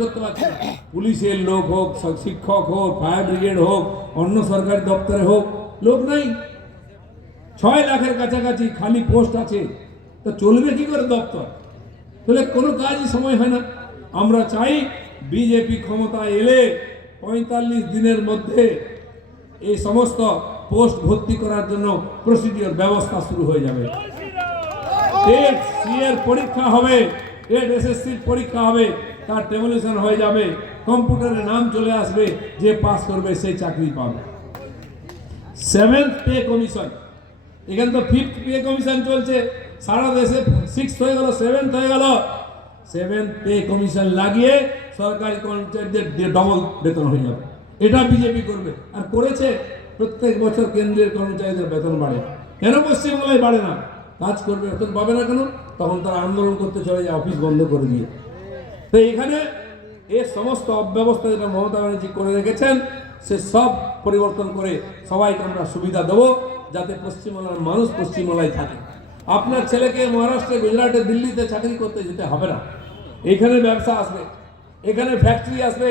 করতে পারছে না। পুলিশের লোক হোক, শিক্ষক হোক, ফায়ার ব্রিগেড হোক, অন্য সরকারি দপ্তরে হোক, লোক নাই। 6 লাখের কাছাকাছি খালি পোস্ট আছে, তো চলবে কি করে দপ্তর? তাহলে কোনো কাজই সময় হয় না। আমরা চাই বিজেপি ক্ষমতায় এলে 45 দিনের মধ্যে এই সমস্ত পোস্ট ভর্তি করার জন্য প্রসিডিওর ব্যবস্থা শুরু হয়ে যাবে। টেট সি এর পরীক্ষা হবে, টেট এসএসসির পরীক্ষা হবে, তার টেবুলেশন হয়ে যাবে, কম্পিউটারে নাম চলে আসবে, যে পাস করবে সেই চাকরি পাবে। 7th পে কমিশন, এখানে তো 5th পে কমিশন চলছে, সারা দেশে 6th হয়ে গেল, 7th হয়ে গেল। 7th পে কমিশন লাগিয়ে সরকারি কর্মচারীদের ডবল বেতন হয়ে যাবে। এটা বিজেপি করবে, আর করেছে। প্রত্যেক বছর কেন্দ্রের কর্মচারীদের বেতন বাড়ে, কেন পশ্চিমবাংলায় বাড়ে না? কাজ করবে, বেতন পাবে না কেন? তখন তারা আন্দোলন করতে চলে যায়, অফিস বন্ধ করে দিয়ে। তো এখানে এই সমস্ত অব্যবস্থা যেটা মমতা ব্যানার্জি করে রেখেছেন, সে সব পরিবর্তন করে সবাইকে আমরা সুবিধা দেবো, যাতে পশ্চিমবাংলার মানুষ পশ্চিমবাংলায় থাকে। আপনার ছেলেকে মহারাষ্ট্রে, গুজরাটে, দিল্লিতে চাকরি করতে যেতে হবে না। এখানে ব্যবসা আসবে, এখানে ফ্যাক্টরি আসবে,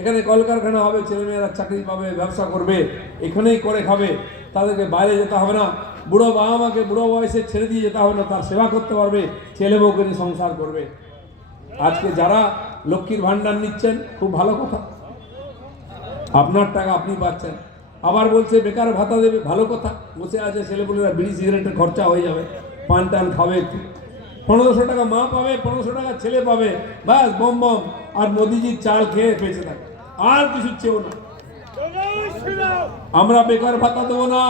এখানে কলকারখানা হবে, ছেলেমেয়েরা চাকরি পাবে, ব্যবসা করবে, এখানেই করে খাবে। তাদেরকে বাইরে যেতে হবে না। বুড়ো বাবা মাকে বুড়ো বয়সে ছেড়ে দিয়ে যেতে হবে না, তার সেবা করতে পারবে, ছেলে বউকে নিয়ে সংসার করবে। আজকে যারা লক্ষ্মীর ভান্ডার নিচ্ছেন, খুব ভালো কথা, আপনার টাকা আপনি পাচ্ছেন। আবার বলছে বেকার ভাতা দেবে, ভালো কথা। বসে আছে ছেলেপুলেরা, বিড়ি সিগারেটের খরচা হয়ে যাবে, পান টান খাবে একটু। 1500 টাকা মা পাবে, 1500 টাকা ছেলে পাবে, ব্যাস বম বম। আর মোদিজির চাল খেয়ে বেঁচে থাকে, আর কিছু চেয়েও না। আমরা বেকার ভাতা দেবো না,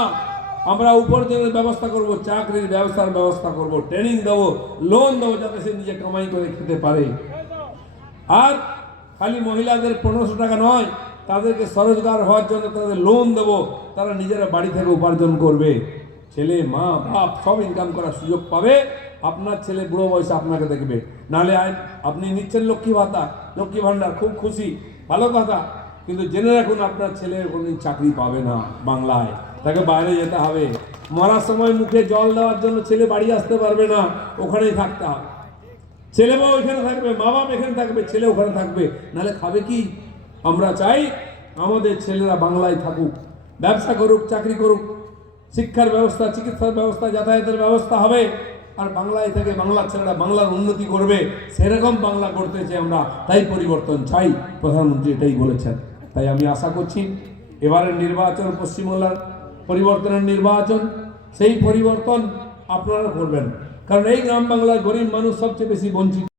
আমরা উপার্জনের ব্যবস্থা করব, চাকরির ব্যবস্থার ব্যবস্থা করব, ট্রেনিং দেবো, লোন দেবো, যাতে সে নিজে কামাই করে খেতে পারে। আর খালি মহিলাদের 1500 টাকা নয়, তাদেরকে স্বরোজগার হওয়ার জন্য তাদের লোন দেবো, তারা নিজেরা বাড়ি থেকে উপার্জন করবে। ছেলে, মা, বাপ সব ইনকাম করার সুযোগ পাবে। আপনার ছেলে বুড়ো বয়সে আপনাকে দেখবে। নাহলে আপনি নিচ্ছেন লক্ষ্মী ভাতা, লক্ষ্মী ভান্ডার, খুব খুশি, ভালো কথা, কিন্তু জেনে রাখুন আপনার ছেলে কোনোদিন চাকরি পাবে না বাংলায়, তাকে বাইরে যেতে হবে। মরার সময় মুখে জল দেওয়ার জন্য ছেলে বাড়ি আসতে পারবে না, ওখানেই থাকতে হবে। ছেলে বউ এখানে থাকবে, মা বাপ এখানে থাকবে, ছেলে ওখানে থাকবে, নাহলে খাবে কি? আমরা চাই আমাদের ছেলেরা বাংলায় থাকুক, ব্যবসা করুক, চাকরি করুক, শিক্ষার ব্যবস্থা, চিকিৎসার ব্যবস্থা, যাতায়াতের ব্যবস্থা হবে। আর বাংলায় থেকে বাংলার ছেলেরা বাংলার উন্নতি করবে, সেরকম বাংলা করতে চাই আমরা। তাই পরিবর্তন চাই, প্রধানমন্ত্রী এটাই বলেছেন। তাই আমি আশা করছি এবারের নির্বাচন পশ্চিমবাংলার পরিবর্তনের নির্বাচন, সেই পরিবর্তন আপনারা করবেন। কারণ এই গ্রাম বাংলার গরিব মানুষ সবচেয়ে বেশি বঞ্চিত।